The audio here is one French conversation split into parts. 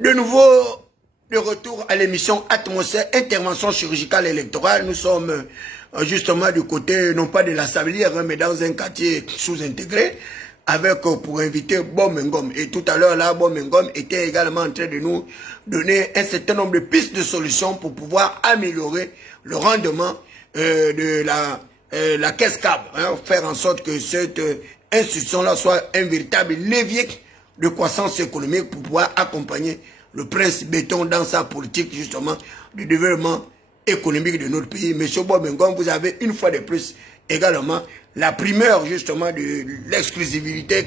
De nouveau, de retour à l'émission Atmosphère, intervention chirurgicale électorale. Nous sommes justement du côté, non pas de la Sablière, mais dans un quartier sous-intégré, avec pour inviter Bomengom. Et tout à l'heure, là, Bomengom était également en train de nous donner un certain nombre de pistes de solutions pour pouvoir améliorer le rendement de la caisse CAB. Hein, faire en sorte que cette institution-là soit un véritable levier de croissance économique pour pouvoir accompagner le prince Béton dans sa politique justement de développement économique de notre pays. Monsieur Bomengom, vous avez une fois de plus également la primeur justement de l'exclusivité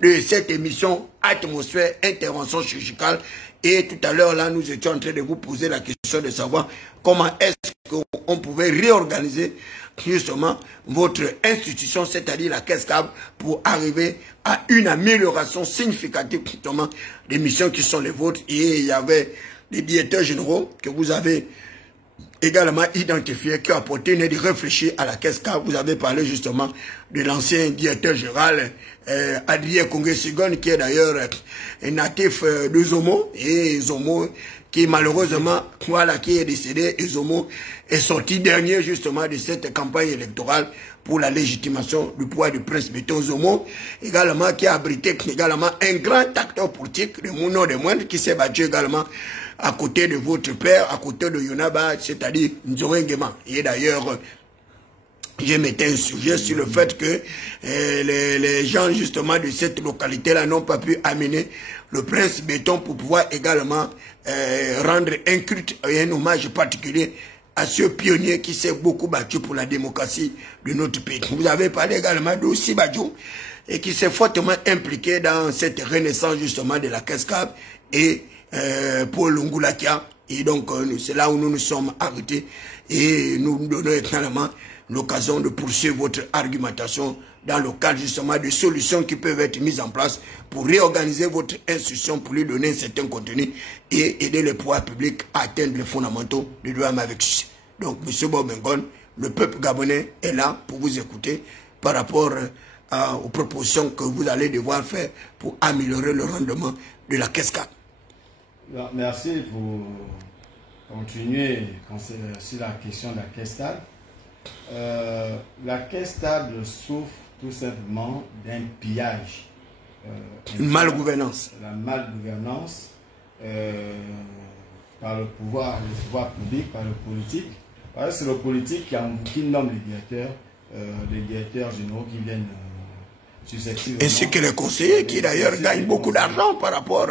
de cette émission Atmosphère, intervention chirurgicale. Et tout à l'heure là, nous étions en train de vous poser la question de savoir comment est-ce qu'on pouvait réorganiser justement votre institution, c'est-à-dire la caisse CAB, pour arriver à une amélioration significative justement des missions qui sont les vôtres. Et il y avait des directeurs généraux que vous avez également identifiés, qui ont apporté une aide réfléchie à la caisse CAB. Vous avez parlé justement de l'ancien directeur général Adrien Kongé-Sigone, qui est d'ailleurs un natif de Zomo, et Zomo qui malheureusement, voilà, qui est décédé, et Zomo est sorti dernier justement de cette campagne électorale pour la légitimation du pouvoir du prince Béton. Zomo, également, qui a abrité également un grand acteur politique, de mon nom de moindre, qui s'est battu également à côté de votre père, à côté de Yonaba, c'est-à-dire Nzoé Nguema. Et d'ailleurs, je mettais un sujet sur le fait que les gens justement de cette localité-là n'ont pas pu amener le prince Béton pour pouvoir également rendre un culte et un hommage particulier à ce pionnier qui s'est beaucoup battu pour la démocratie de notre pays. Vous avez parlé également d'Ossi Badjou et qui s'est fortement impliqué dans cette renaissance justement de la caisse CAB et Paul Lungulakia. Et donc c'est là où nous nous sommes arrêtés et nous donnons également l'occasion de poursuivre votre argumentation dans le cadre justement de solutions qui peuvent être mises en place pour réorganiser votre institution, pour lui donner un certain contenu et aider les pouvoirs publics à atteindre les fondamentaux du droit avec succès. Donc, M. Bomengom, le peuple gabonais est là pour vous écouter par rapport aux propositions que vous allez devoir faire pour améliorer le rendement de la caisse CAB. Merci pour continuer sur la question de la caisse stable. La caisse stable souffre tout simplement d'un pillage. Une malgouvernance. La malgouvernance par le pouvoir public, par le politique. C'est le politique qui nomme les directeurs généraux qui viennent successivement. Ainsi que les conseillers qui d'ailleurs gagnent beaucoup d'argent par rapport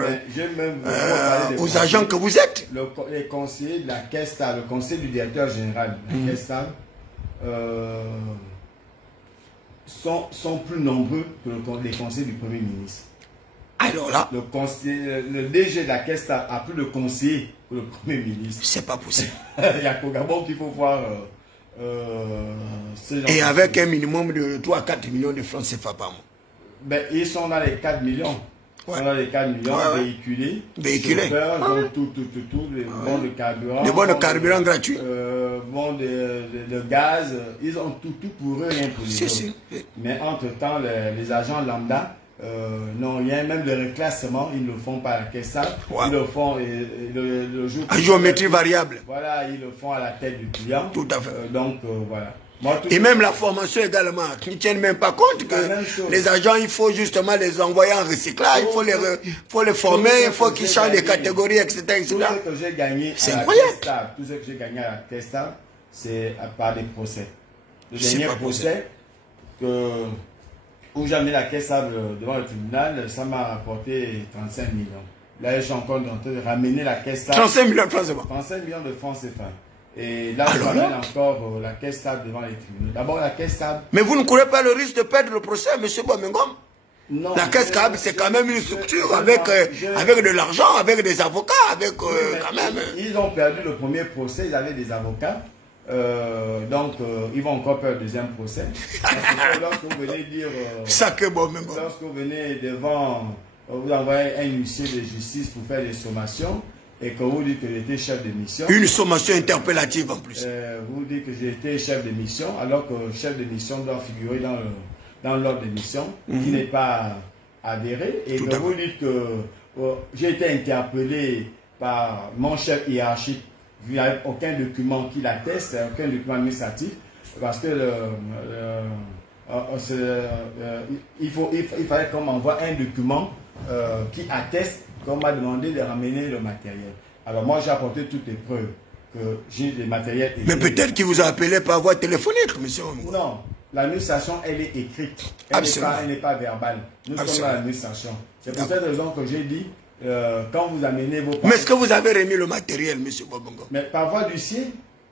aux agents que vous êtes. Les conseillers de la caisse stable, le conseil du directeur général de la caisse stable, sont plus nombreux que les conseillers du Premier ministre. Alors là, le DG de la caisse a plus de conseillers que le Premier ministre. C'est pas possible. Il y a qu'au Gabon qu'il faut voir. Et avec un minimum de 3 à 4 millions de francs CFA par mois. Ben, ils sont dans les 4 millions. Ils sont dans les 4 millions véhiculés. Chauffeurs, tout, les bons de carburant. Les bons de carburant gratuits. Bons de gaz. Ils ont tout pour eux, rien pour les autres. Mais entre-temps, les agents lambda n'ont rien, même le reclassement, ils le font par la caisse. Ils le font le jour. À géométrie variable. Voilà, ils le font à la tête du client. Tout à fait. Donc, voilà. Et même la formation également, qui ne tiennent même pas compte que les agents, il faut justement les envoyer en recyclage, il faut les former, il faut qu'ils changent de catégorie, etc. Tout ce que j'ai gagné c'est incroyable. Tout ce que j'ai gagné à la caisse, c'est à part des procès. Le dernier procès où j'ai amené la caisse devant le tribunal, ça m'a rapporté 35 millions. Là, je suis encore en train de ramener la caisse. 35 millions de francs CFA. 35 millions de francs CFA. Et là, je ramène encore la caisse stable devant les tribunaux. D'abord, la caisse stable. Mais vous ne courez pas le risque de perdre le procès, M. Bomengom? Non. La caisse stable, c'est quand même une structure avec de l'argent, avec des avocats, avec quand même. Ils ont perdu le premier procès, ils avaient des avocats. Donc, ils vont encore perdre le deuxième procès. Lorsque vous venez dire. Sacré Bomengom. Lorsque vous venez devant. Vous envoyez un huissier de justice pour faire des sommations. Et que vous dites que j'étais chef de mission. Une sommation interpellative en plus. Vous dites que j'étais chef de mission, alors que le chef de mission doit figurer dans l'ordre de mission, qui n'est pas avéré. Et que vous dites que j'ai été interpellé par mon chef hiérarchique. Il n'y a aucun document qui l'atteste, aucun document administratif. Parce que il fallait qu'on m'envoie un document qui atteste qu'on m'a demandé de ramener le matériel. Alors moi j'ai apporté toutes les preuves que j'ai des matériels. Mais peut-être qu'il vous a appelé par voie téléphonique, monsieur. Non, l'administration elle est écrite, elle n'est pas verbale. Nous sommes dans l'administration. C'est pour cette raison que j'ai dit, quand vous amenez vos... Mais est-ce que vous avez remis le matériel, monsieur Bobongo? Mais par voie d'huissier,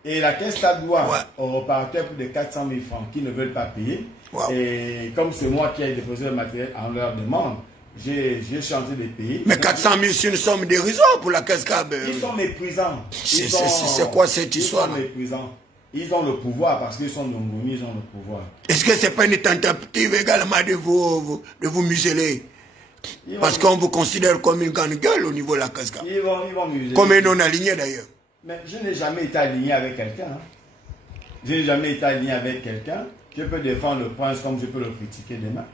et la caisse doit au reparateur pour des 400 000 francs qui ne veulent pas payer. Et comme c'est moi qui ai déposé le matériel en leur demande, j'ai changé de payer. Mais 400 000, c'est une somme dérisoire pour la caisse CAB. Ils sont méprisants. C'est quoi cette histoire? Ils sont méprisants. Ils ont le pouvoir parce qu'ils sont Nongoni, ils ont le pouvoir. Est-ce que ce n'est pas une tentative également de vous museler? Parce qu'on vous considère comme une grande gueule au niveau de la caisse CAB. Ils vont museler. Comme un non-aligné d'ailleurs. Mais je n'ai jamais été aligné avec quelqu'un. Hein. Je n'ai jamais été aligné avec quelqu'un. Je peux défendre le prince comme je peux le critiquer demain.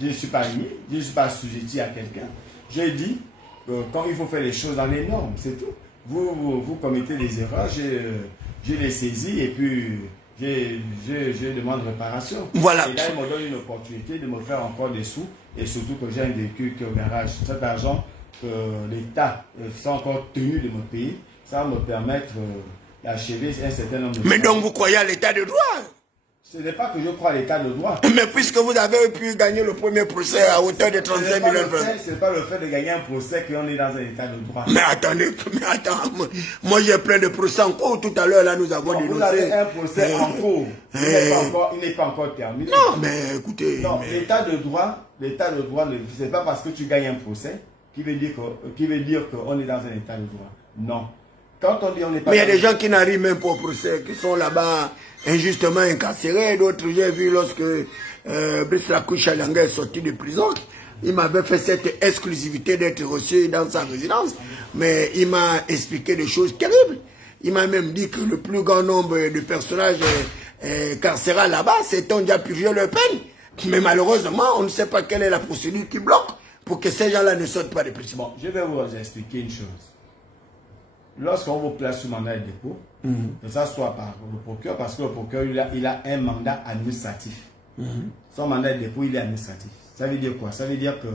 Je ne suis pas aligné. Je ne suis pas assujetti à quelqu'un. J'ai dit que quand il faut faire les choses dans les normes, c'est tout. Vous commettez des erreurs, je les saisis et puis je demande réparation. Voilà. Et là, il me donne une opportunité de me faire encore des sous et surtout que j'ai un véhicule qui est au garage. Cet argent que l'État sont encore tenu de me payer, ça va me permettre d'achever un certain nombre de choses. Mais donc vous croyez à l'état de droit? Ce n'est pas que je crois à l'état de droit. Mais puisque vous avez pu gagner le premier procès à hauteur de 35 millions de francs. Ce n'est pas le fait de gagner un procès qu'on est dans un état de droit. Mais attendez, moi j'ai plein de procès en cours. Tout à l'heure, là, nous avons dénoncé. Vous avez un procès en cours. Il n'est pas encore terminé. Non, mais écoutez. Non, l'état de droit, ce n'est pas parce que tu gagnes un procès qui veut dire qu'on est dans un état de droit. Non. Quand on dit on n'est pas... Mais il y a des gens qui n'arrivent même pas au procès, qui sont là-bas injustement incarcérés. D'autres, j'ai vu lorsque Brice Lakou-Chalanga est sorti de prison, il m'avait fait cette exclusivité d'être reçu dans sa résidence. Mais il m'a expliqué des choses terribles. Il m'a même dit que le plus grand nombre de personnages carcérales là-bas, c'est ont déjà purgé leur peine. Mais malheureusement, on ne sait pas quelle est la procédure qui bloque pour que ces gens-là ne sortent pas de prison. Bon, je vais vous expliquer une chose. Lorsqu'on vous place sous mandat de dépôt, que ça soit par le procureur, parce que le procureur il a un mandat administratif. Son mandat de dépôt, il est administratif. Ça veut dire quoi? Ça veut dire que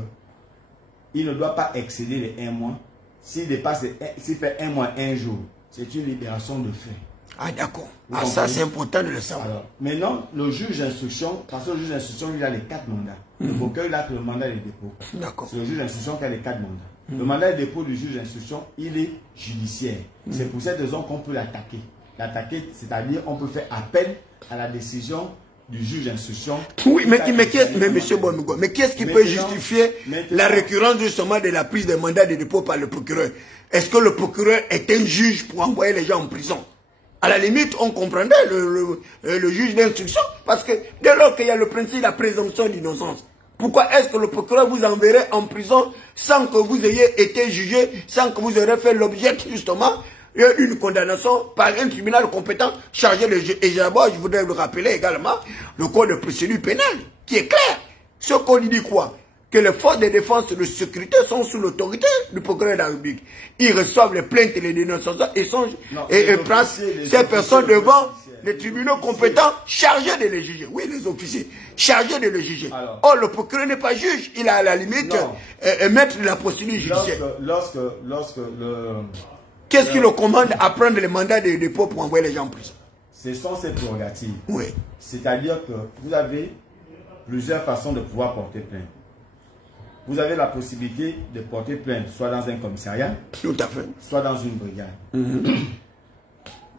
il ne doit pas excéder les 1 mois. S'il fait 1 mois, 1 jour, c'est une libération de fait. Ah d'accord. Ah ça c'est important de le savoir. Alors, maintenant, le juge d'instruction, parce que le juge d'instruction, il a les 4 mandats. Le procureur, il a que le mandat de dépôt. D'accord. C'est le juge d'instruction qui a les 4 mandats. Le mandat de dépôt du juge d'instruction, il est judiciaire. C'est pour cette raison qu'on peut l'attaquer. L'attaquer, c'est-à-dire on peut faire appel à la décision du juge d'instruction. Oui, mais monsieur Bomigo, mais qu'est-ce qui peut justifier la récurrence justement de la prise de mandat de dépôt par le procureur? Est-ce que le procureur est un juge pour envoyer les gens en prison? À la limite, on comprendrait le juge d'instruction, parce que dès lors qu'il y a le principe de la présomption d'innocence, pourquoi est-ce que le procureur vous enverrait en prison sans que vous ayez été jugé, sans que vous ayez fait l'objet justement d'une condamnation par un tribunal compétent chargé de juge? Et d'abord, je voudrais vous rappeler également le code de procédure pénale, qui est clair. Ce code dit quoi? Que les forces de défense et de sécurité sont sous l'autorité du procureur de la République. Ils reçoivent les plaintes et les dénonciations et placent ces personnes devant les tribunaux compétents chargés de les juger. Oui, les officiers chargés de les juger. Or, le procureur n'est pas juge. Il a à la limite maître de la procédure judiciaire. Qu'est-ce qui le commande à prendre le mandat de dépôt pour envoyer les gens en prison? Ce sont ces prérogatives. Oui. C'est-à-dire que vous avez plusieurs façons de pouvoir porter plainte. Vous avez la possibilité de porter plainte soit dans un commissariat, tout à fait, soit dans une brigade.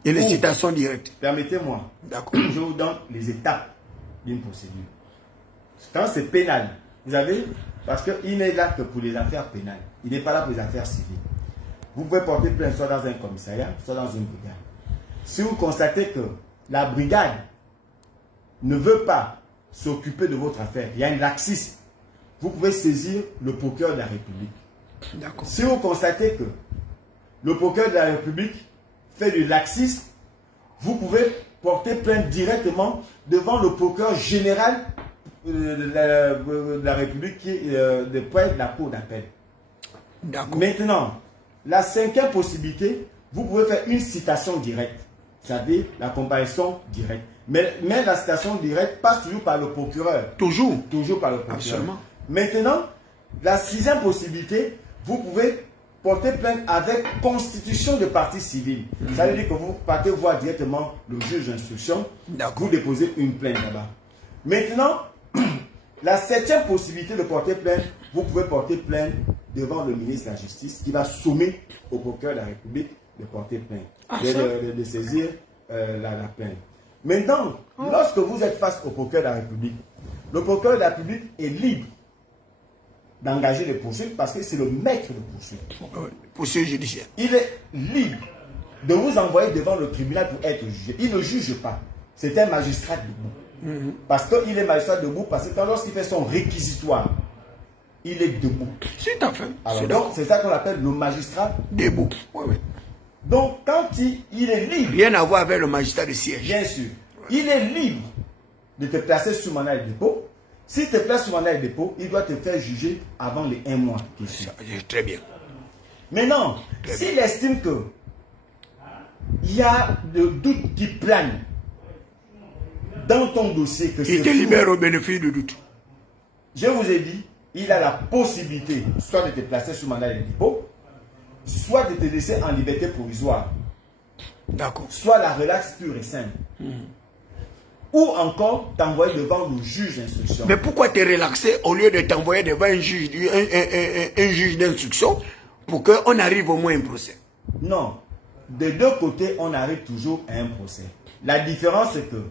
Et les citations directes. Permettez-moi, je vous donne les étapes d'une procédure. Quand c'est pénal, vous avez, parce qu'il n'est là que pour les affaires pénales, il n'est pas là pour les affaires civiles. Vous pouvez porter plainte soit dans un commissariat, soit dans une brigade. Si vous constatez que la brigade ne veut pas s'occuper de votre affaire, il y a un laxisme, vous pouvez saisir le procureur de la République. Si vous constatez que le procureur de la République fait du laxisme, vous pouvez porter plainte directement devant le procureur général de la République qui est de près de la cour d'appel. Maintenant, la cinquième possibilité, vous pouvez faire une citation directe, c'est-à-dire la comparaison directe. Mais la citation directe passe toujours par le procureur. Toujours par le procureur. Absolument. Maintenant, la sixième possibilité, vous pouvez porter plainte avec constitution de partie civile. Ça veut dire que vous partez voir directement le juge d'instruction, vous déposez une plainte là-bas. Maintenant, la septième possibilité de porter plainte, vous pouvez porter plainte devant le ministre de la Justice qui va sommer au procureur de la République de porter plainte, de saisir la plainte. Maintenant, lorsque vous êtes face au procureur de la République, le procureur de la République est libre d'engager les poursuites parce que c'est le maître de poursuite. Poursuite judiciaire. Il est libre de vous envoyer devant le tribunal pour être jugé. Il ne juge pas. C'est un magistrat debout. Parce qu'il est magistrat debout, parce que lorsqu'il fait son réquisitoire, il est debout. C'est à fait. Donc, c'est ça qu'on appelle le magistrat debout. Oui. Donc, quand il est libre... Rien à voir avec le magistrat de siège. Bien sûr. Il est libre de te placer sous mandat de dépôt. S'il te place sous mandat de dépôt, il doit te faire juger avant les 1 mois. Très bien. Maintenant, s'il estime que il y a de doutes qui planent dans ton dossier, que il te libère au bénéfice du doute. Je vous ai dit, il a la possibilité soit de te placer sous mandat de dépôt, soit de te laisser en liberté provisoire. D'accord. Soit la relaxe pure et simple. Ou encore t'envoyer devant le juge d'instruction. Mais pourquoi te relaxer au lieu de t'envoyer devant un juge d'instruction pour qu'on arrive au moins à un procès? Non. De deux côtés, on arrive toujours à un procès. La différence, c'est que...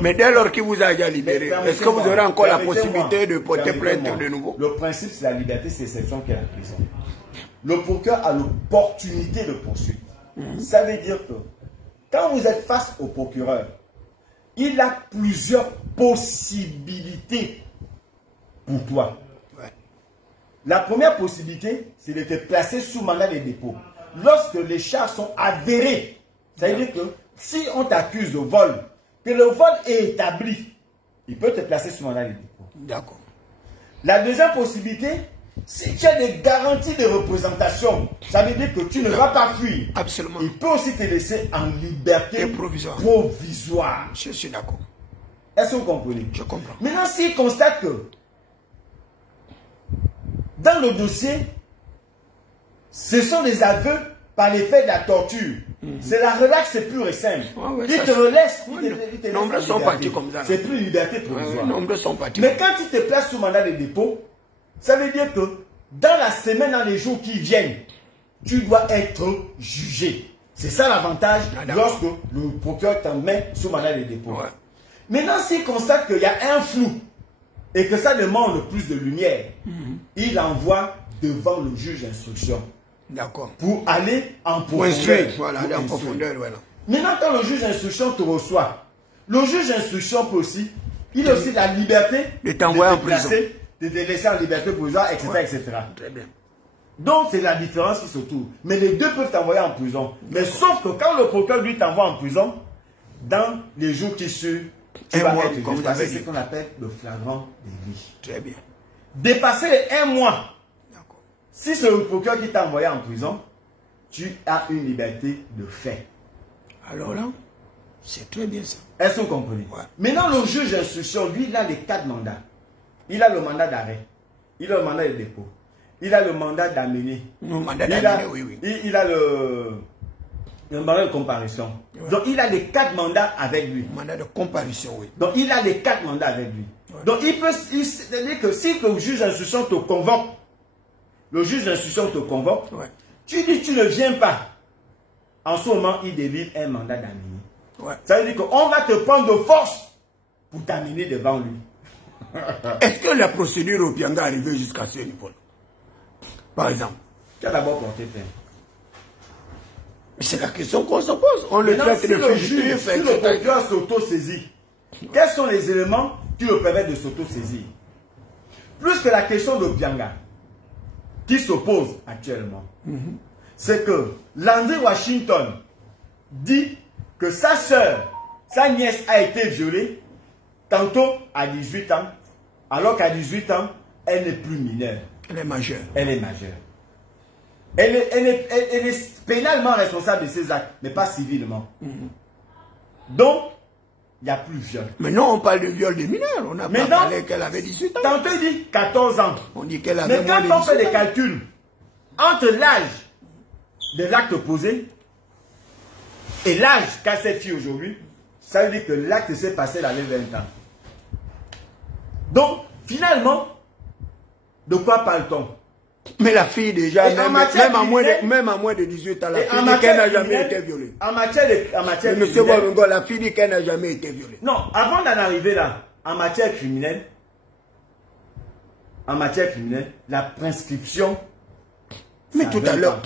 Mais dès lors qu'il vous a déjà libéré, est-ce que vous aurez encore la possibilité de porter plainte de nouveau? Le principe, c'est la liberté, c'est l'exception qui est la prison. Le procureur a l'opportunité de poursuite. Ça veut dire que quand vous êtes face au procureur, il a plusieurs possibilités pour toi. La première possibilité, c'est de te placer sous mandat de dépôt. Lorsque les charges sont avérées, ça veut dire que si on t'accuse de vol, que le vol est établi, il peut te placer sous mandat de dépôt. D'accord. La deuxième possibilité, si tu as des garanties de représentation, ça veut dire que tu ne vas pas fuir. Absolument. Il peut aussi te laisser en liberté provisoire. Je suis d'accord. Est-ce que vous comprenez? Je comprends. Maintenant, s'il constate que dans le dossier, ce sont des aveux par l'effet de la torture. C'est la relaxe pure et simple. Il te relaisse. Nombreux sont partis comme ça. C'est plus liberté provisoire. Nombreux sont partis. Mais quand il te place sous mandat de dépôt, ça veut dire que dans la semaine, dans les jours qui viennent, tu dois être jugé. C'est ça l'avantage lorsque le procureur te met sous mandat de dépôt. Maintenant, s'il constate qu'il y a un flou et que ça demande plus de lumière, il envoie devant le juge d'instruction. D'accord. Pour aller en profondeur. Voilà, aller en profondeur, voilà. Maintenant, quand le juge d'instruction te reçoit, le juge d'instruction peut aussi, il a aussi la liberté de t'envoyer en prison, de te laisser en liberté provisoire, etc., etc. Très bien. Donc, c'est la différence qui se trouve. Mais les deux peuvent t'envoyer en prison. Mais sauf que quand le procureur, lui, t'envoie en prison, dans les jours qui suivent, tu vas être jugé. C'est ce qu'on appelle le flagrant délit. Très bien. Dépasser les 1 mois. Si c'est le procureur qui t'a envoyé en prison, tu as une liberté de fait. Alors là, c'est très bien ça. Est-ce que vous comprenez? Maintenant, le juge d'instruction, lui, il a les 4 mandats. Il a le mandat d'arrêt. Il a le mandat de dépôt. Il a le mandat d'amener. Le mandat d'amener, oui. Il a le mandat de comparution. Donc, il a les 4 mandats avec lui. Mandat de comparution, oui. Donc, il a les 4 mandats avec lui. Donc, c'est-à-dire que si le juge d'instruction te convoque, tu dis tu ne viens pas. En ce moment, il délivre un mandat d'amener. Ça veut dire qu'on va te prendre de force pour t'amener devant lui. Est-ce que la procédure au Pianga est arrivée jusqu'à ce niveau-là? Par exemple. Tu as d'abord porté plainte. C'est la question qu'on se pose. On le traite de fugitif. Si le procureur s'auto-saisit, quels sont les éléments qui le permettent de s'auto-saisir? Plus que la question de Pianga qui s'oppose actuellement, c'est que Landry Washington dit que sa soeur, sa nièce a été violée, tantôt à 18 ans, Alors qu'à 18 ans, elle n'est plus mineure. Elle est majeure. Elle est majeure. Elle est pénalement responsable de ses actes, mais pas civilement. Donc, il n'y a plus viol. Maintenant, on parle de viol des mineurs. On n'a pas parlé qu'elle avait 18 ans. Tantôt, il dit 14 ans. On dit qu'elle avait mais moins de quand 18 on fait des calculs entre l'âge de l'acte posé et l'âge qu'a cette fille aujourd'hui, ça veut dire que l'acte s'est passé dans les 20 ans. Donc, finalement, de quoi parle-t-on? Mais la fille déjà, même à moins de 18 ans, la fille dit qu'elle n'a jamais été violée. En matière de Monsieur Borongo, la fille dit qu'elle n'a jamais été violée. Non, avant d'en arriver là, en matière criminelle, la prescription... Mais tout à l'heure...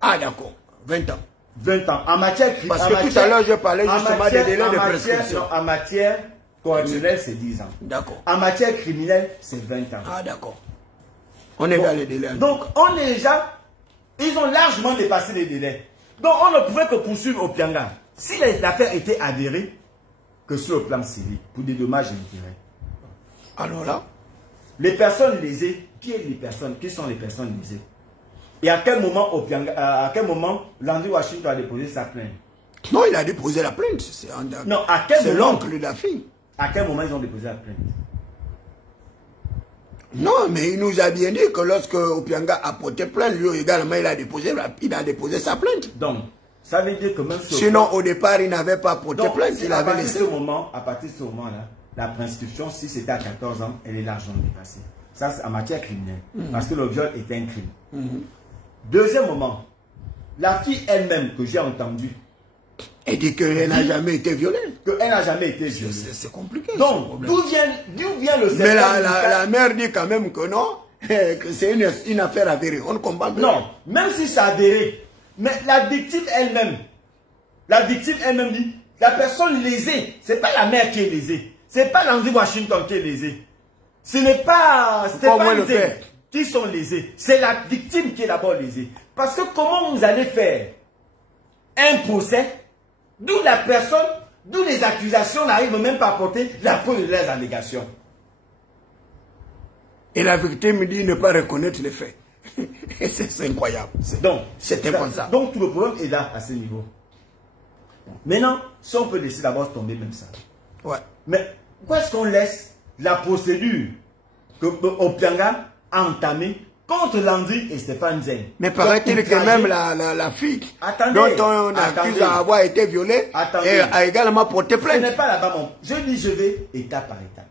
Ah d'accord, 20 ans. 20 ans. En matière criminelle... Parce que tout à l'heure, je parlais justement des délais de prescription. En matière correctionnelle, c'est 10 ans. D'accord. En matière criminelle, c'est 20 ans. Ah d'accord. On est dans les délais. Donc, on est déjà... Ils ont largement dépassé les délais. Donc, on ne pouvait que poursuivre Opianga. Si l'affaire était avérée, que sur le plan civil, pour des dommages intérêts. Alors là, les personnes lésées, qui sont les personnes lésées? Et à quel moment Landry Washington a déposé sa plainte? Non, il a déposé la plainte. C'est l'oncle de la fille. À quel moment ils ont déposé la plainte? Non, mais il nous a bien dit que lorsque Opianga a porté plainte, lui également, il a déposé sa plainte. Donc, ça veut dire que même... Sinon, au départ, il n'avait pas porté plainte, il avait laissé. À partir de ce moment-là, la prescription, si c'était à 14 ans, elle est largement dépassée. Ça, c'est en matière criminelle. Parce que le viol est un crime. Deuxième moment, la fille elle-même que j'ai entendue, elle dit qu'elle n'a jamais été violée. Qu'elle n'a jamais été violée. C'est compliqué. Donc, d'où vient le... Mais la mère dit quand même que non, que c'est une affaire avérée. On ne comprend pas. Non, même si c'est avéré, mais la victime elle-même dit, la personne lésée, c'est pas la mère qui est lésée. C'est pas Landry Washington qui est lésée. Ce n'est pas Stéphane Zé qui sont lésés. C'est la victime qui est d'abord lésée. Parce que comment vous allez faire un procès d'où les accusations n'arrivent même pas à porter la preuve de leurs allégations. Et la victime dit ne pas reconnaître les faits. C'est incroyable. C'est impensable. Donc tout le problème est là, à ce niveau. Maintenant, si on peut laisser d'abord tomber même ça. Ouais. Mais où est-ce qu'on laisse la procédure que Opianga a entamée contre Landry et Stéphane Zen? Mais paraît-il que même la fille dont on accuse d'avoir été violée a également porté plainte. Ce n'est pas là-bas, mon... Je vais étape par étape.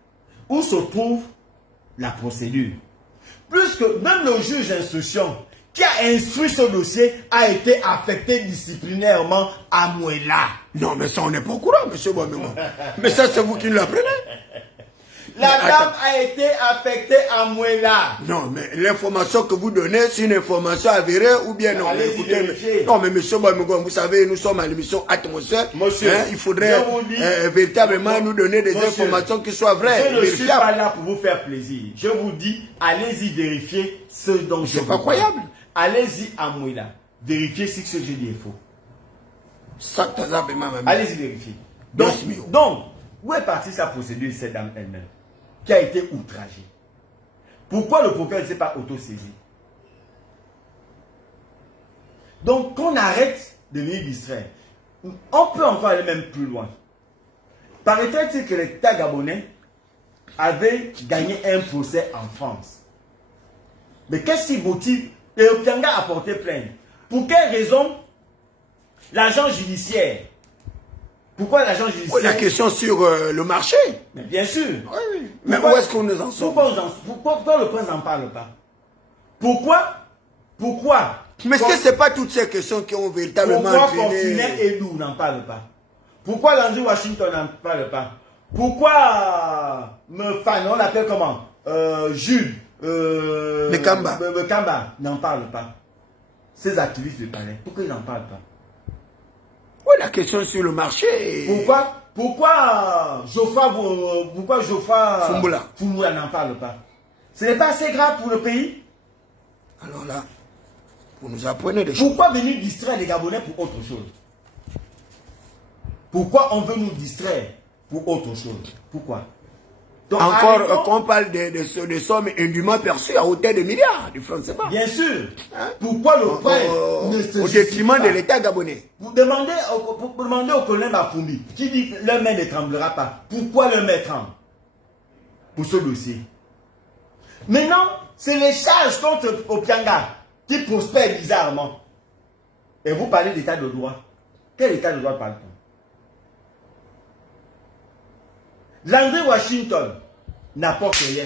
Où se trouve la procédure? Plus que même le juge d'instruction qui a instruit ce dossier a été affecté disciplinairement à Mouela. Non, mais ça, on n'est pas au courant, monsieur Boamémo. Mais ça, c'est vous qui l'apprenez. La dame a été affectée à Mouela. Non, mais l'information que vous donnez, c'est une information avérée ou bien non? Allez-y vérifier. Non, mais monsieur Boamémo, vous savez, nous sommes à l'émission Atmosphère. Monsieur, il faudrait véritablement nous donner des informations qui soient vraies. Je ne suis pas là pour vous faire plaisir. Je vous dis, allez-y vérifier ce dont je vous parle. C'est pas croyable. Allez-y à Mouela. Vérifiez si ce que je dis est faux. Allez-y vérifier. Donc, où est partie sa procédure, cette dame elle-même, qui a été outragée? Pourquoi le procureur ne s'est pas auto-saisi? Donc, qu'on arrête de venir distraire. On peut encore aller même plus loin. Paraîtrait-il que l'État gabonais avait gagné un procès en France? Mais qu'est-ce qui motive? Et Opianga a porté plainte. Pour quelle raison l'agent judiciaire? Pourquoi l'agent judiciaire? La question sur le marché. Mais bien sûr. Oui. Mais où est-ce qu'on nous en sort? Pourquoi le prince n'en parle pas? Pourquoi? Mais est-ce que ce n'est pas toutes ces questions qui ont véritablement Pourquoi Confinet et nous n'en parlent pas? Pourquoi Landry Washington n'en parle pas? Pourquoi on l'appelle comment? Jules Mekamba n'en parle pas. Ces activistes du palais, pourquoi ils n'en parlent pas? Oui, la question sur le marché. Pourquoi Geoffroy Fumula n'en parle pas? Ce n'est pas assez grave pour le pays? Alors là, vous nous apprenez des choses. Pourquoi venir distraire les Gabonais pour autre chose? Pourquoi on veut nous distraire pour autre chose? Pourquoi? Donc, encore, quand on parle de sommes indûment perçues à hauteur de milliards de francs CFA. Bien sûr. Hein? Pourquoi le prince au détriment de l'État gabonais? Vous demandez au colonel Bafumbi, qui dit que leur main ne tremblera pas. Pourquoi leur main tremble? Pour ce dossier. Maintenant, c'est les charges contre Opianga qui prospèrent bizarrement. Et vous parlez d'état de droit. Quel état de droit parle-t-on? Landry Washington n'apporte rien.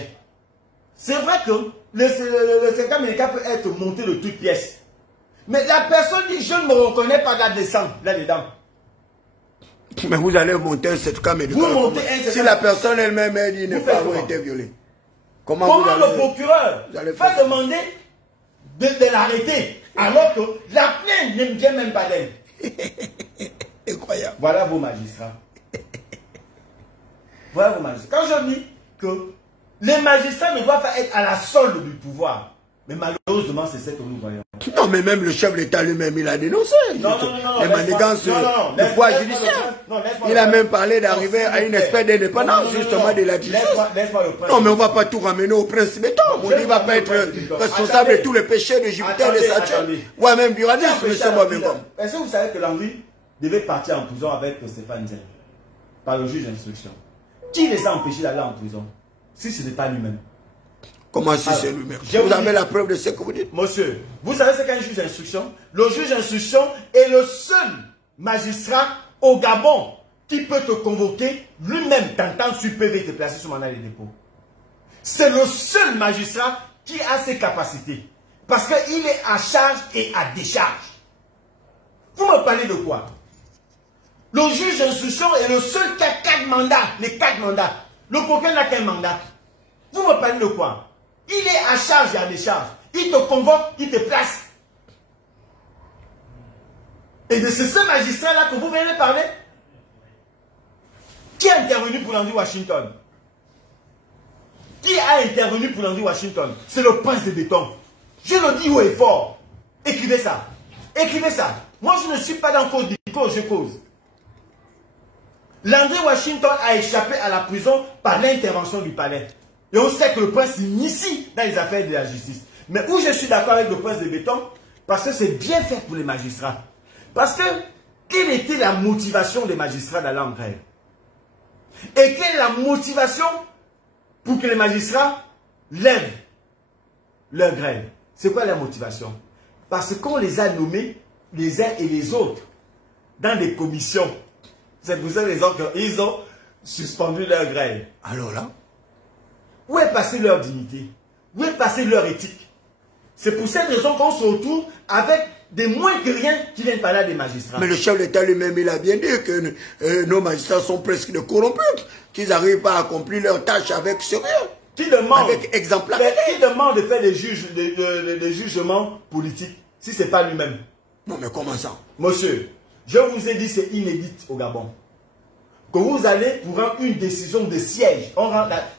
C'est vrai que le certificat médical peut être monté de toutes pièces. Mais la personne dit, je ne me reconnais pas là-dedans. Mais vous allez monter un certificat médical. Vous montez un certificat. Si la personne elle-même dit ne pas avoir été violée. Comment le procureur fait demander de l'arrêter alors que la plainte ne vient même pas d'elle? Incroyable. Voilà vos magistrats. Voilà vos magistrats. Quand je dis que les magistrats ne doivent pas être à la solde du pouvoir, mais malheureusement c'est ce que nous voyons. Non, mais même le chef de l'État lui-même, il a dénoncé les manigances du pouvoir judiciaire. Il a même parlé d'arriver à une espèce d'indépendance justement de la justice. Non, mais on ne va pas tout ramener au prince béton. On ne va pas être responsable de tous les péchés de Jupiter et de Saturne. Ouais, même du radisme, M. Bobengom. Est-ce que vous savez que Landry devait partir en prison avec Stéphane Zeng par le juge d'instruction? Qui les a empêchés d'aller en prison si ce n'est pas lui-même? Comment si c'est lui-même? Vous avez la preuve de ce que vous dites? Monsieur, vous savez ce qu'est un juge d'instruction? Le juge d'instruction est le seul magistrat au Gabon qui peut te convoquer lui-même, t'entendre sur PV et te placer sur mandat de dépôt. C'est le seul magistrat qui a ces capacités. Parce qu'il est à charge et à décharge. Vous me parlez de quoi? Le juge d'instruction est le seul qui a 4 mandats, les 4 mandats. Le procureur n'a qu'un mandat. Vous me parlez de quoi? Il est à charge et à décharge. Il te convoque, il te place. Et de ce magistrat-là que vous venez de parler, qui a intervenu pour Landry Washington? Qui a intervenu pour Landry Washington? C'est le prince de béton. Je le dis haut et fort. Écrivez ça. Écrivez ça. Moi, je ne suis pas dans cause du cause, je cause. Landry Washington a échappé à la prison par l'intervention du palais. Et on sait que le prince s'initie dans les affaires de la justice. Mais où je suis d'accord avec le prince de béton, parce que c'est bien fait pour les magistrats. Parce que, quelle était la motivation des magistrats d'aller en grève? Et quelle est la motivation pour que les magistrats lèvent leur grève? C'est quoi la motivation? Parce qu'on les a nommés les uns et les autres dans des commissions. C'est pour cette raison qu'ils ont suspendu leur grève. Alors là, où est passée leur dignité? Où est passée leur éthique? C'est pour cette raison qu'on se retrouve avec des moins que rien qui viennent parler des magistrats. Mais le chef de l'État lui-même, il a bien dit que nos magistrats sont presque de corrompus, qu'ils n'arrivent pas à accomplir leurs tâches avec sérieux. Qui demande, avec exemplarité. Qui demande de faire des jugements politiques si ce n'est pas lui-même? Non, mais comment ça? Monsieur, je vous ai dit c'est inédit au Gabon. Que vous allez pour rendre une décision de siège.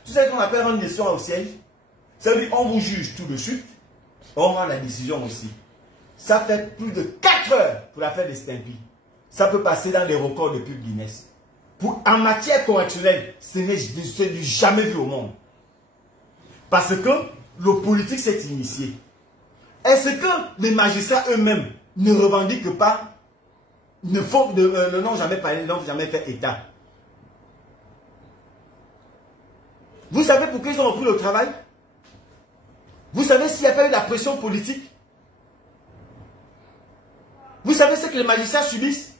Tu sais qu'on appelle une décision au siège? Ça veut dire on vous juge tout de suite, on rend la décision aussi. Ça fait plus de 4 heures pour l'affaire de Steinville. Ça peut passer dans les records de pub Guinness. En matière correctionnelle, ce n'est jamais vu au monde. Parce que le politique s'est initié. Est-ce que les magistrats eux-mêmes ne revendiquent pas, n'ont jamais parlé, n'ont jamais fait état? Vous savez pourquoi ils ont repris le travail? Vous savez s'il n'y a pas eu de la pression politique? Vous savez ce que les magistrats subissent?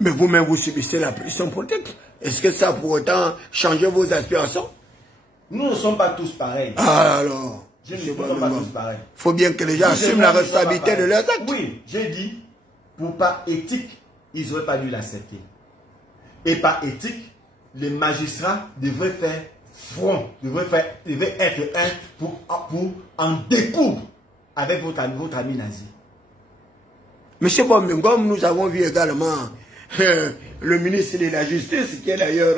Mais vous-même, vous subissez la pression politique. Est-ce que ça pour autant changer vos aspirations? Nous ne sommes pas tous pareils. Ah alors, nous ne sommes pas tous pareils. Il faut bien que les gens assument la responsabilité de leurs actes. Oui, j'ai dit, pour pas éthique, ils n'auraient pas dû l'accepter. Et par éthique, les magistrats devraient faire front, devraient être un pour en découdre avec votre ami nazi. Monsieur Bobengom, nous avons vu également le ministre de la Justice, qui est d'ailleurs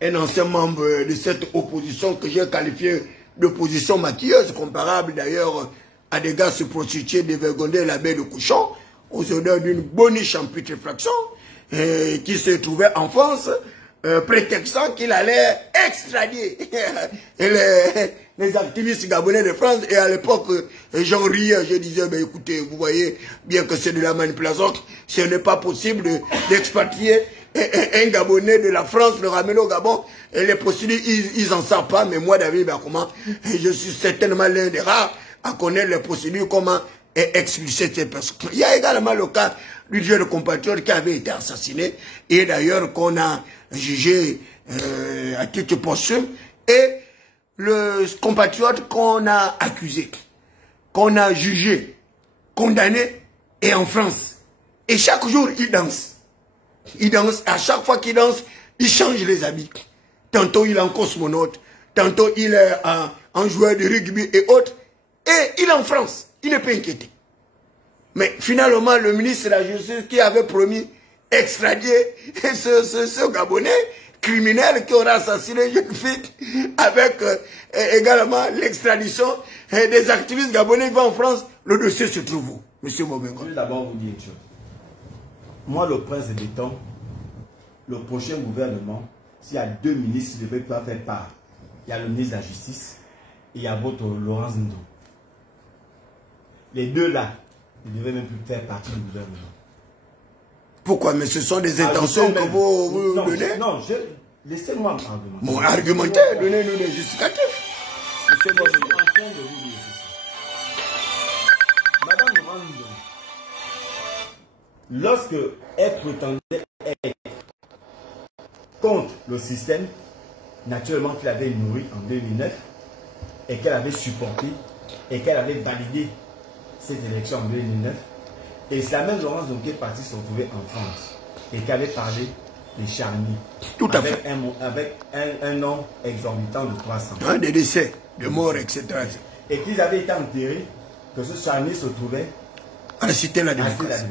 un ancien membre de cette opposition que j'ai qualifié d'opposition maquilleuse, comparable d'ailleurs à des gars se prostituer, dévergonder la baie de Couchon, aux odeurs d'une boniche en putréfaction, qui se trouvait en France, prétextant qu'il allait extradier et les activistes gabonais de France. Et à l'époque, j'en riais, je disais, ben écoutez, vous voyez bien que c'est de la manipulation, ce n'est pas possible d'expatrier un Gabonais de la France, le ramener au Gabon. Et les procédures, ils n'en savent pas, mais moi, David Bakoma, je suis certainement l'un des rares à connaître les procédures, comment expulser ces personnes. Il y a également le cas du jeune compatriote qui avait été assassiné, et d'ailleurs qu'on a jugé à titre posthume, et le compatriote qu'on a accusé, qu'on a jugé, condamné, est en France. Et chaque jour, il danse. Il danse, à chaque fois qu'il danse, il change les habits. Tantôt il est en cosmonaute, tantôt il est en joueur de rugby et autres. Et il est en France, il ne peut inquiéter. Mais finalement, le ministre de la Justice qui avait promis extradier ce Gabonais criminel qui aura assassiné une jeune fille avec également l'extradition des activistes gabonais qui vont en France, le dossier se trouve où, M. Bobengo? Je vais d'abord vous dire une chose. Moi, le prince de béton, le prochain gouvernement, s'il y a deux ministres qui ne devaient pas faire part, il y a le ministre de la Justice et il y a votre Laurence Ndo. Les deux là, ils ne devaient même plus faire partie du gouvernement. Pourquoi? Mais ce sont des intentions que vous donnez? Non, laissez-moi argumenter. Bon, argumentez, donnez-nous des justificatifs. Laissez-moi en train de vous dire ceci. Madame Laurence Ndo, lorsque elle prétendait être contre le système, naturellement qu'elle avait nourri en 2009 et qu'elle avait supporté et qu'elle avait validé cette élection en 2009. Et c'est la même Laurence Ndo qui est partie se retrouver en France et qui avait parlé des charniers. Tout à fait. Avec un nom exorbitant de 300. Des décès, de morts, etc. Et qu'ils avaient été enterrés, que ce charnier se trouvait à la cité de la démocratie.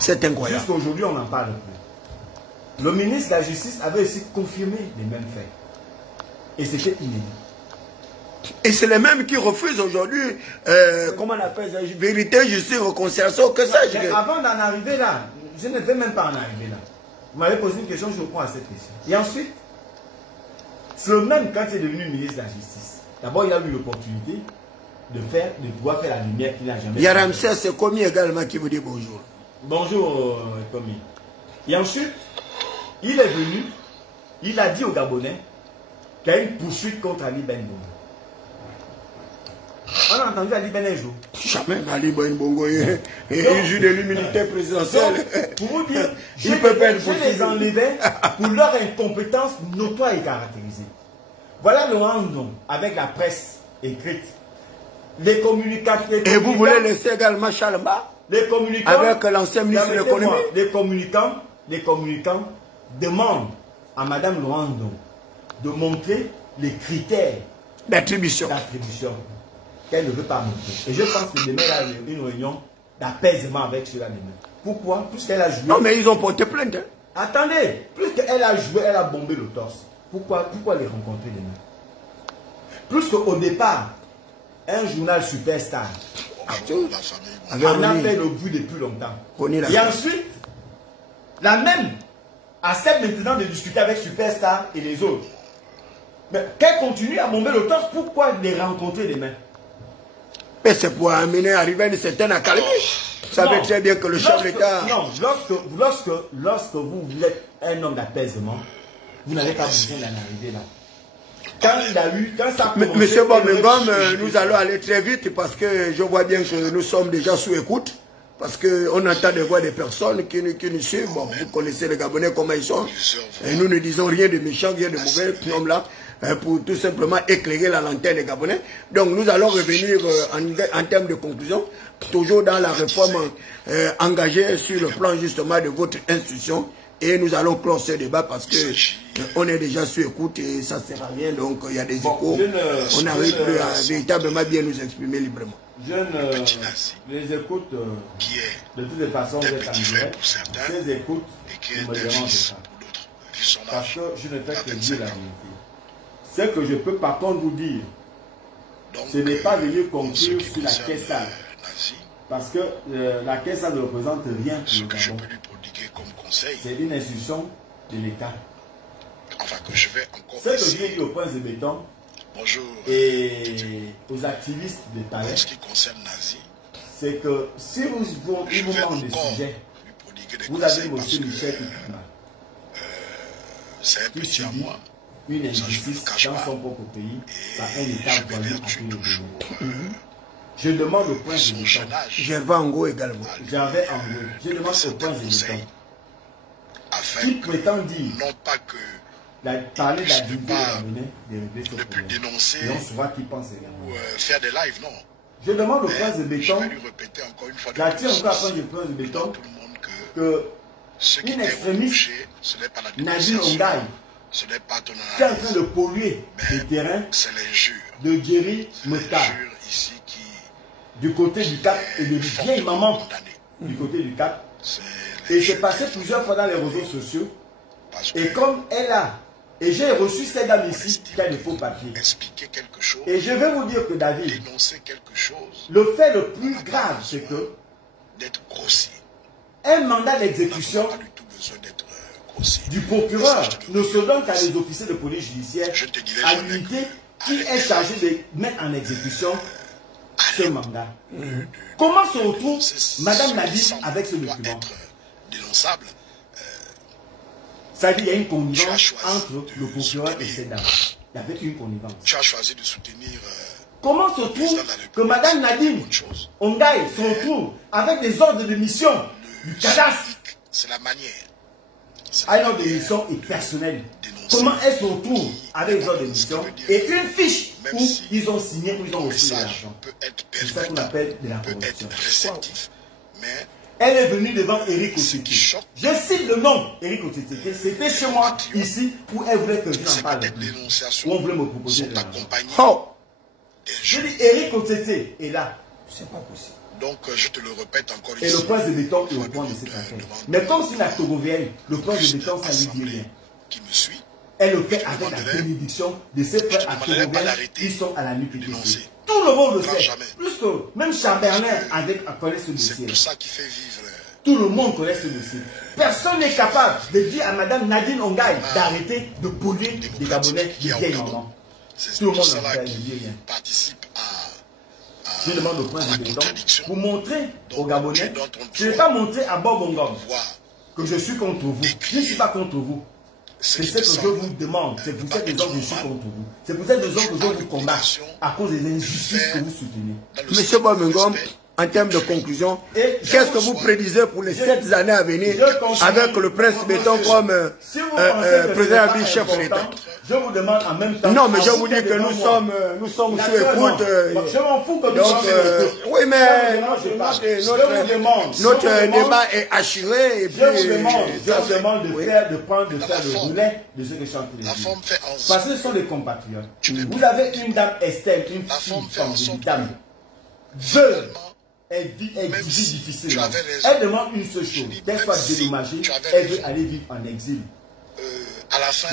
C'est incroyable. Jusqu'à aujourd'hui, on n'en parle plus. Le ministre de la Justice avait aussi confirmé les mêmes faits. Et c'était inédit. Et c'est les mêmes qui refusent aujourd'hui, comment on appelle ça, vérité, justice, réconciliation, que ça. Avant d'en arriver là, je ne vais même pas en arriver là. Vous m'avez posé une question, je réponds à cette question. Et ensuite, c'est le même quand il est devenu ministre de la Justice. D'abord, il a eu l'opportunité de pouvoir faire la lumière qu'il n'a jamais fait. Yaramsea, c'est commis également qui vous dit bonjour. Bonjour, commis. Et ensuite, il est venu, il a dit aux Gabonais qu'il y a une poursuite contre Ali Bongo. On a entendu Ali Ben un jour. Jamais Ali Bongo, il joue de l'immunité présidentielle. Pour vous dire, je les enlevais pour leur incompétence notoire et caractérisée. Voilà le random avec la presse écrite. Les communicants. Et vous voulez laisser également Chalamba? Les communicants. Avec l'ancien ministre de l'économie. Les communicants demandent à Mme Laurence Ndo de montrer les critères d'attribution qu'elle ne veut pas montrer. Et je pense que demain, il y a une réunion d'apaisement avec cela demain. Pourquoi? Puisqu'elle a joué. Non, mais ils ont porté plainte. Hein? Attendez, puisqu'elle a joué, elle a bombé le torse. Pourquoi les rencontrer demain? Plus qu'au départ, un journal superstar en a fait le bruit depuis longtemps. Et ensuite, la même accepte maintenant de discuter avec Superstar et les autres. Mais qu'elle continue à bomber le torse, pourquoi les rencontrer demain? Mais c'est pour amener, arriver à une certaine accalmie. Vous savez très bien que le chef d'État... Non, lorsque vous êtes un homme d'apaisement, vous n'avez pas besoin d'en arriver là. Quand il a eu, quand ça a commencé... Monsieur Bomengom, nous allons aller très vite parce que je vois bien que nous sommes déjà sous écoute. Parce qu'on entend des voix des personnes qui nous suivent. Bon, vous connaissez les Gabonais, comment ils sont. Et nous ne disons rien de méchant, rien de mauvais, comme là, pour tout simplement éclairer la lanterne des Gabonais. Donc nous allons revenir en termes de conclusion, toujours dans la réforme engagée sur le plan justement de votre institution. Et nous allons clore ce débat parce que on est déjà sous écoute et ça ne sert à rien. Donc il y a des échos. On n'arrive plus à véritablement bien nous exprimer librement. Je les écoute de toutes les façons, vous êtes en direct. Ces écoutes ne me dérangent pas. Parce que je ne fais que dire la vérité. Ce que je peux par contre vous dire, ce n'est pas venir conclure sur la Kessa. Parce que la Kessa ne représente rien pour le Gabon. C'est une institution de l'État. Enfin, que je vais encore. Ce que je dis au Prince de Béton et aux activistes des palais, en ce qui concerne Nazi, c'est que si vous manquez de sujet, vous avez M. Michel Ikuma. C'est un petit à moi. Une injustice dans son propre pays par un État voisin à tous les pays. Je demande au Prince de Béton. Gervais Ango également. Gervais Ango. Je demande au Prince de Béton. Qui prétend dire non pas que parler de la dignité ne plus dénoncer qui pense ou faire des lives, non. Je demande au Prince de Béton, je vais lui répéter encore une fois j'attire encore à Prince de Béton que une extrémiste, Nadine Ongaï, qui est en train de polluer les terrains de Jerry Meta, du côté du Cap, et de vieille maman du côté du Cap. Et j'ai passé plusieurs fois dans les réseaux sociaux. Et comme elle a, et j'ai reçu cette dame ici qui a des faux papiers. Et je vais vous dire que David, le fait le plus grave, c'est que un mandat d'exécution du procureur ne se donne qu'à des officiers de police judiciaire à l'unité qui est chargée de mettre en exécution ce mandat. Comment se retrouve Madame Nadine avec ce document? Dénonçable. Ça dit, il y a une connivence entre le procureur et cette dame. Il y avait une connivence. Tu as choisi de soutenir. Comment se trouve que Madame Nadine Ongaï se retrouve avec des ordres de mission du cadastre? C'est la manière. Un ordre de mission est personnel. Comment elle se retrouve avec des ordres de mission et une fiche où ils ont signé, où ils ont reçu de l'argent? C'est ça qu'on appelle de la corruption. Elle est venue devant Eric Otete. Je cite le nom, Eric Otete. C'était chez moi, ici, où elle voulait que je n'en parle plus. Où on voulait me proposer de l'argent. Oh! Je dis, Eric Otete est là. C'est pas possible. Donc, je te le répète encore ici. Et le Prince de Béton est au point de cette affaire. Mais comme c'est la Togovienne, le Prince de Béton, ça ne lui dit rien. Qui me suit. Elle le fait avec la bénédiction de ses frères à Togovienne qui sont à la NUPDC. Tout le monde le sait. Plus que même Charles Bernard connaît ce dossier. C'est tout ça qui fait vivre. Tout le monde connaît ce dossier. Personne n'est capable de dire à Madame Nadine Ongaï d'arrêter de polluer des Gabonais de vieilles mamans. Tout le monde en fait, ne dit rien. Je demande au Prince de Béton pour montrer aux Gabonais, je ne vais pas montrer à Bob Ngom que je suis contre vous. Je ne suis pas contre vous. C'est ce que je vous demande. C'est pour cette raison que je suis contre vous. C'est pour cette raison que je vous combat à cause des injustices que vous soutenez. Monsieur Bob Ngom, en termes de conclusion, qu'est-ce que vous prédisez pour les 7 années à venir avec le Prince Béton comme président du chef de l'État? Je vous demande en même temps. Non, mais je vous dis que nous sommes sous écoute. Je m'en fous que nous sommes sous écoute. Oui, mais notre débat est assuré. Je vous demande de faire le relais de ce que je suis en train de dire. Parce que ce sont des compatriotes. Vous avez une dame Estelle, une fille, une dame. Elle vit difficilement. Elle demande une seule chose, qu'elle soit dédommagée, elle veut aller vivre en exil.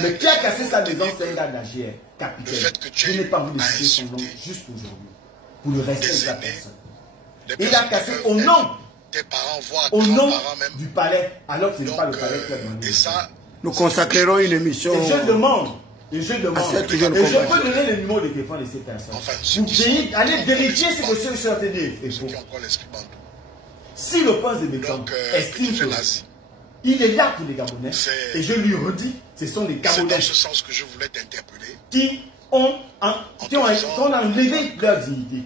Mais qui a cassé sa maison, c'est un gars d'Agir, capitaine. Je n'ai pas voulu citer son nom jusqu'aujourd'hui, pour le respect de sa personne. Il a cassé au nom du palais, alors que ce n'est pas le palais qui a demandé. Nous consacrerons une émission. Et je demande, et je peux donner le numéro de téléphone de ces personnes. Vous allez vérifier ce que ce que je suis en train de dire est faux. Si le Prince de Béton estime qu'il est là pour les Gabonais, et je lui redis, ce sont des Gabonais qui ont enlevé leur dignité.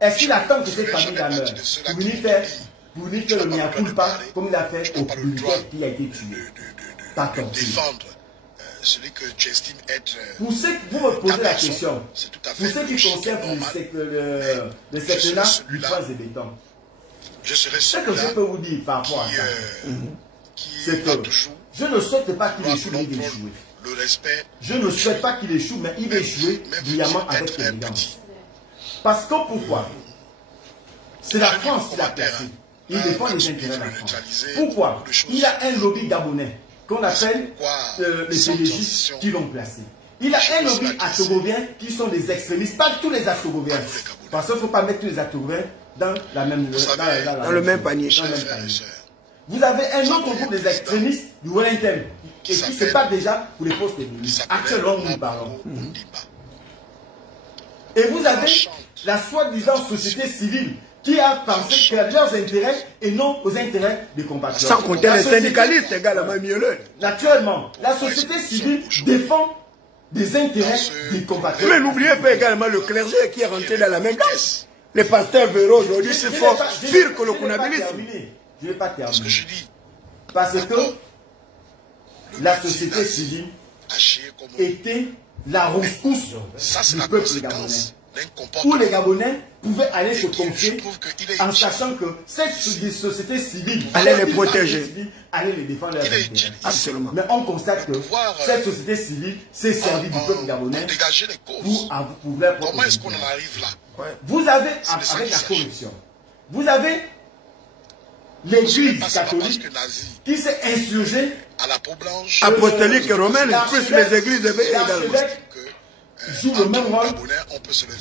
Est-ce qu'il attend que cette famille la meure pour venir faire le mea culpa comme il a fait au militaire qui a été tué par torture? Celui que tu estimes être. Pour ceux que vous me posez la question, pour ce qui concerne le septennat du Prince de Béton, ce que je peux vous dire par rapport à ça, c'est que je ne souhaite pas qu'il échoue, mais il va échouer. Je ne souhaite pas qu'il échoue, mais il va échouer brillamment avec élégance. Parce que pourquoi? C'est la France qui l'a placé. Il défend les intérêts de la France. Pourquoi? Il a un lobby gabonais qu'on appelle les pélégistes qui l'ont placé. Il a un lobby atogoviens qui sont des extrémistes, pas tous les atogoviens. Parce qu'il ne faut pas mettre tous les atogoviens dans le même panier. Vous avez un autre groupe des extrémistes du Wellington et qui se battent déjà pour les postes de ministre. Actuellement, nous parlons. Et vous avez la soi-disant société civile qui a pensé que leurs intérêts et non aux intérêts des compatriotes. Sans compter les syndicalistes également mieux. Naturellement, la société civile défend des intérêts des compatriotes. Mais n'oubliez pas également le clergé qui est rentré dans la même classe. Les pasteurs verront aujourd'hui c'est fort pire que le counabilisme. Je ne vais pas terminer. Parce que la société civile était la ressource du peuple gabonais. Où les Gabonais pouvaient aller se confier en sachant que cette société civile allait les protéger, allait les défendre leurs intérêts. Absolument. Mais on constate que cette société civile s'est servie du peuple gabonais pour leur propre. Comment est-ce qu'on en arrive là? Vous avez, avec la corruption, vous avez l'Église catholique qui s'est insurgée apostolique et romaine, plus les églises également. Joue le même rôle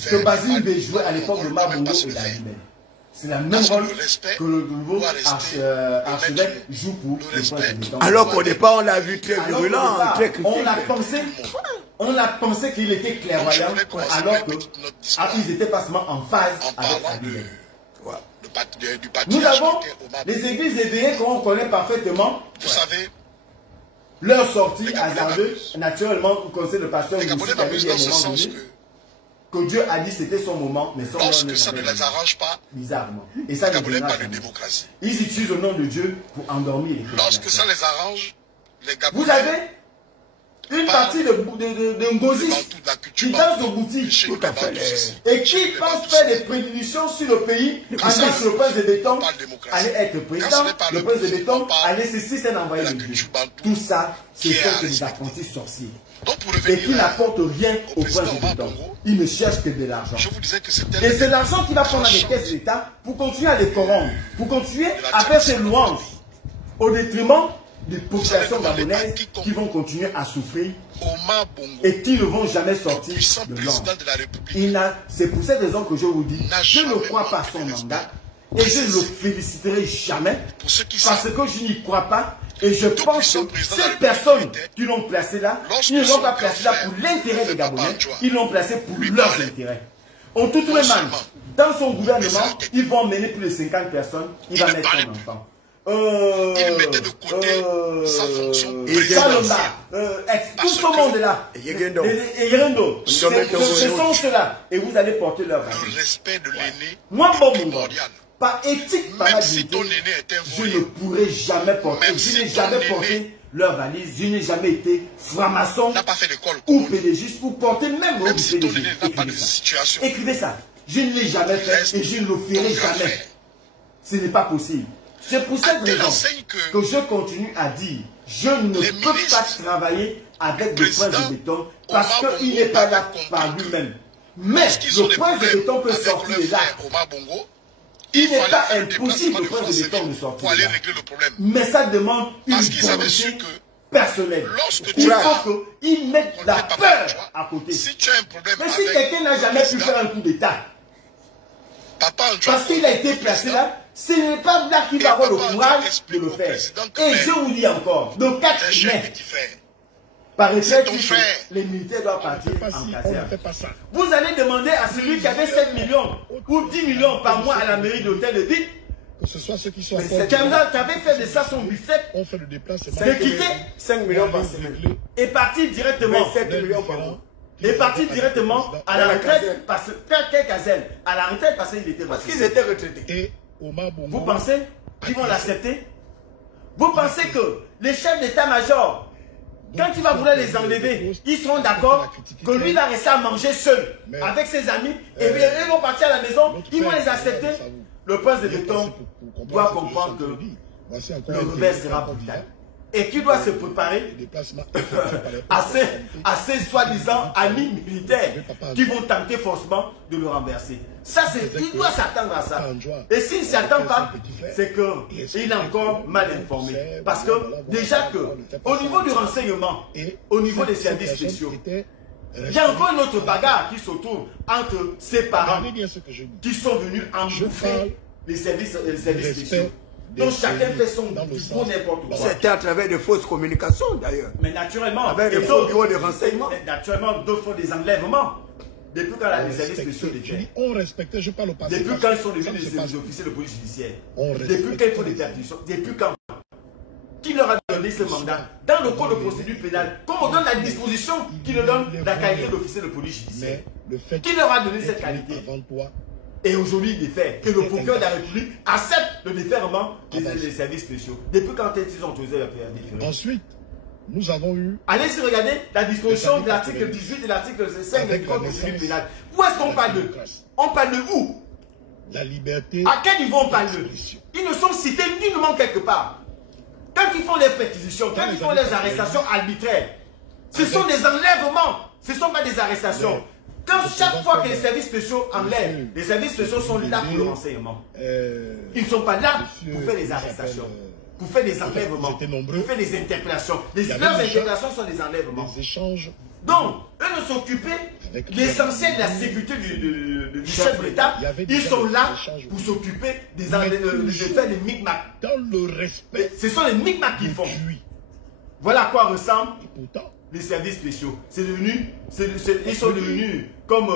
que Basile devait jouer à l'époque de Mabongo et d'Alimène. C'est le même rôle que le nouveau archevêque joue pour le prince de Béton. Alors qu'au départ, on l'a vu très virulent, très critique. On a pensé qu'il était clairvoyant, alors qu'ils n'étaient pas seulement en phase avec Alimène. Nous avons les églises éveillées qu'on connaît parfaitement. Vous savez, leur sortie hasardeuse, naturellement, vous connaissez le pasteur qui avait dit à un moment donné que Dieu a dit que c'était son moment, mais son moment lorsque ça ne les arrange pas, bizarrement. Et ça ne pas de démocratie. Ils utilisent le nom de Dieu pour endormir les chrétiens. Lorsque ça les arrange, les Gabonais. Vous avez une partie de Ngozi qui danse de boutique et qui pense faire des prédictions sur le pays en disant que le prince de Béton allait être président, le prince de Béton allait ceci, c'est envoyer de Dieu. Tout ça, ce sont des apprentis sorciers et qui n'apportent rien au prince de Béton. Ils ne cherchent que de l'argent. Et c'est l'argent qui va prendre dans les caisses de l'État pour continuer à les corrompre, pour continuer à faire ses louanges au détriment des populations gabonaises qui vont continuer à souffrir et qui ne vont jamais sortir de l'ombre. C'est pour cette raison que je vous dis, je ne crois pas à son mandat et je ne le féliciterai jamais parce que je n'y crois pas et je pense que ces personnes qui l'ont placé là, ils ne l'ont pas placé là pour l'intérêt des Gabonais, ils l'ont placé pour leurs intérêts. En tout moment, dans son gouvernement, ils vont emmener plus de 50 personnes, il va mettre son enfant. Il mettait de côté sa fonction tout ce monde-là, et Yerendo, ce sont ceux-là, et vous allez porter leur valeur. Le respect de l'aîné est primordial. Par éthique, par dignité, je ne pourrai jamais porter, je n'ai jamais porté leur valise, je n'ai jamais été franc-maçon ou pédégiste ou porter même au pédégiste. Écrivez ça. Je ne l'ai jamais fait et je ne le ferai jamais. Ce n'est pas possible. C'est pour cette raison que je continue à dire, je ne peux pas travailler avec le prince de Béton parce qu'il n'est pas là par lui-même. Mais le prince de Béton peut sortir de là. Il n'est pas impossible le prince de Béton de sortir de là. Mais ça demande une volonté personnelle. Il faut qu'il mette la peur à côté. Mais si quelqu'un n'a jamais pu faire un coup d'État, parce qu'il a été placé là, ce n'est pas là qu'il va avoir le courage de le faire. Et je vous dis encore, le 4 mai, par retraite, les militaires doivent partir en caserne. Vous allez demander à celui qui avait 7 millions ou 10 millions par mois à la mairie de l'hôtel de ville, que ce soit ceux qui sont qui avait fait de ça son buffet, on fait le déplacement, de quitter 5 millions par semaine et partir directement 7 millions par mois. Et partir directement à la retraite, parce quelle caserne? À la retraite parce qu'il était parce qu'ils étaient retraités. Et vous pensez qu'ils vont l'accepter? Vous pensez que les chefs d'état-major, quand il va vouloir les enlever, ils seront d'accord que lui va rester à manger seul avec ses amis et ils vont partir à la maison, ils vont les accepter? Le prince de Béton doit comprendre que le rebelle sera brutal et qu'il doit se préparer à ces soi-disant amis militaires qui vont tenter forcément de le renverser. Ça, il doit s'attendre à ça. Et s'il ne s'attend pas, c'est qu'il est encore mal informé. Parce que déjà au niveau du renseignement, au niveau des services spéciaux, il y a encore une autre bagarre qui se trouve entre ses parents qui sont venus embouffer les services spéciaux. Donc chacun fait son pour n'importe quoi. C'était à travers de fausses communications d'ailleurs. Mais naturellement, avec les faux bureaux de renseignement. Naturellement, d'autres font des enlèvements. Depuis quand les services spéciaux l'étaient? On respectait, je parle au passé. Depuis quand ils sont devenus des officiers de police judiciaire? Depuis quand ils font des perquisitions? Depuis quand? Qui leur a donné ce mandat? Dans le code de procédure pénale, qu'on donne la disposition qui leur donne la qualité d'officier de police judiciaire. Qui leur a donné cette qualité? Et aujourd'hui, il défait que le procureur de la République accepte le déferment des services spéciaux. Depuis quand ils ont autorisé la déférence? Ensuite, nous avons eu... Allez-y regarder la disposition de l'article 18 et l'article 5 du code de procédure pénale. Où est-ce qu'on parle de? On parle de où? La liberté... À quel niveau on parle de? Ils ne sont cités nullement quelque part. Quand ils font les perquisitions, quand ils font les arrestations arbitraires, ce sont des enlèvements, ce ne sont pas des arrestations. Quand chaque fois que les services spéciaux enlèvent, les services spéciaux sont là pour le renseignement. Ils ne sont pas là pour faire des arrestations, pour faire des enlèvements, pour faire des interpellations. Leurs interpellations sont des enlèvements. Donc, eux ne s'occupaient l'essentiel de la sécurité du chef de l'État. Ils sont là pour s'occuper de faire des micmacs. Dans le respect. Ce sont les micmacs qu'ils font. Voilà à quoi ressemblent les services spéciaux. C'est devenu, ils sont devenus comme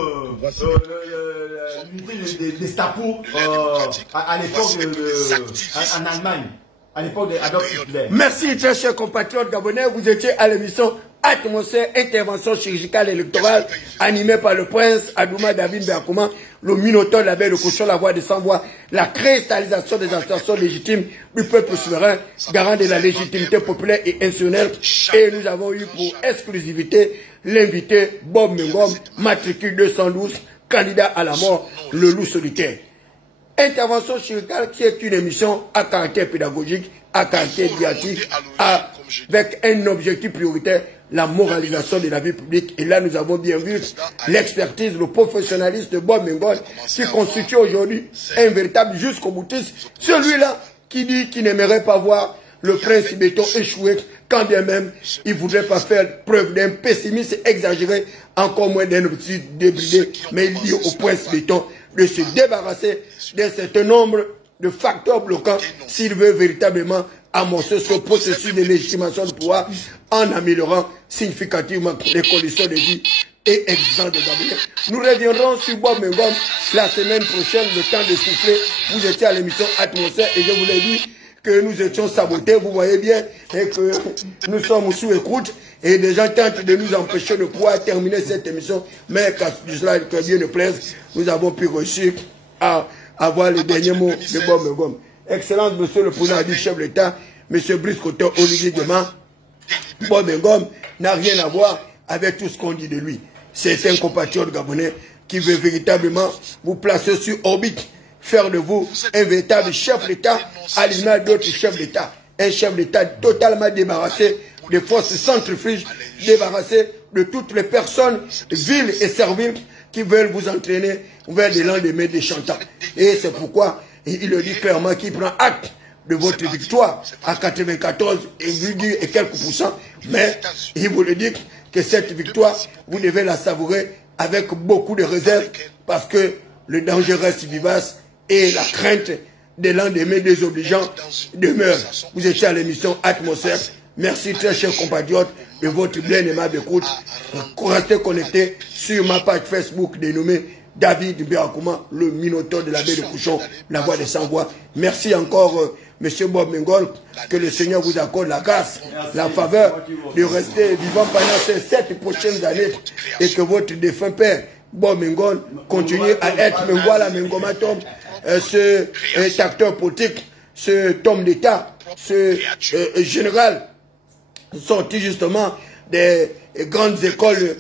des stapos à l'époque en Allemagne, à l'époque d'Adolf Hitler. Merci très chers compatriotes gabonais, vous étiez à l'émission Atmosphère Intervention Chirurgicale Électorale animée par le prince Adouma David Beakouma, le Minotaure de la baie de Cochon, la voix des sans-voix, la cristallisation des institutions légitimes du peuple souverain, garant de la légitimité populaire et institutionnelle. Et nous avons eu pour exclusivité l'invité Bob Mengom, matricule 212, candidat à la mort, le loup solitaire. Intervention chirurgicale qui est une émission à caractère pédagogique, à caractère didactique, avec un objectif prioritaire, la moralisation de la vie publique. Et là, nous avons bien vu l'expertise, le professionnalisme de Bob Mengom, qui constitue aujourd'hui un véritable jusqu'au boutiste. Celui-là qui dit qu'il n'aimerait pas voir le prince Béton échouer, quand bien même il ne voudrait pas faire preuve d'un pessimisme exagéré, encore moins d'un optimisme débridé, mais il dit au prince Béton de se débarrasser d'un certain nombre de facteurs bloquants s'il veut véritablement amorcer ce processus de légitimation du pouvoir en améliorant significativement les conditions de vie et existence des Gabonais. Nous reviendrons sur Bob Mengom la semaine prochaine, le temps de souffler. Vous étiez à l'émission Atmosphère et je vous l'ai dit que nous étions sabotés, vous voyez bien, et que nous sommes sous écoute et des gens tentent de nous empêcher de pouvoir terminer cette émission, mais qu'à cela, que Dieu ne plaise, nous avons pu réussir à avoir les derniers mots de Bob Mengom. Excellence, monsieur le président du chef de l'État, monsieur Brice Coteur, Olivier Demain, Bob Mengom n'a rien à voir avec tout ce qu'on dit de lui. C'est un compatriote gabonais qui veut véritablement vous placer sur orbite, faire de vous un véritable chef d'État à l'image d'autres chefs d'État. Un chef d'État totalement débarrassé des forces centrifuges, débarrassé de toutes les personnes viles et serviles qui veulent vous entraîner vers des lendemains déchantants. Et c'est pourquoi il le dit clairement qu'il prend acte de votre victoire à 94 et quelques pourcents, mais il vous le dit que cette victoire, vous devez la savourer avec beaucoup de réserve parce que le danger reste vivace et la crainte des lendemains désobligeants demeure. Vous étiez à l'émission Atmosphère. Merci très chers compatriotes de votre bien aimable écoute. Restez connectés sur ma page Facebook dénommée David Beakouma, le Minotaure de la baie de Cochon, la voix des sans-voix. Merci encore, monsieur Bob Mengom, que le Seigneur vous accorde la grâce, la faveur de rester vivant pendant ces 7 prochaines années et que votre défunt père, Bob Mengom, continue à être Mengwala Mengomatom, ce acteur politique, ce homme d'État, ce général sorti justement des grandes écoles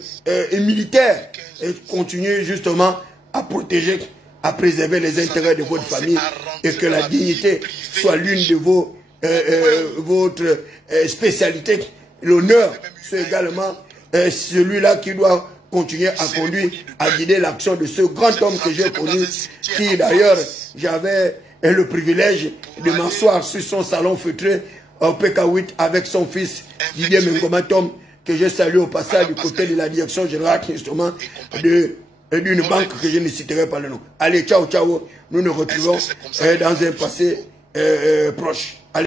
militaires et continue justement à protéger, à préserver les intérêts de votre famille et que la dignité soit l'une de votre spécialité. L'honneur, c'est également celui-là qui doit continuer à conduire, à guider l'action de ce grand homme que j'ai connu, qui d'ailleurs, j'avais le privilège de m'asseoir sur son salon feutré au PK8 avec son fils Didier Mengomatom, que je salue au passage du côté de la direction générale justement d'une banque que je ne citerai pas le nom. Allez, ciao, ciao. Nous nous retrouvons dans un passé proche. Allez.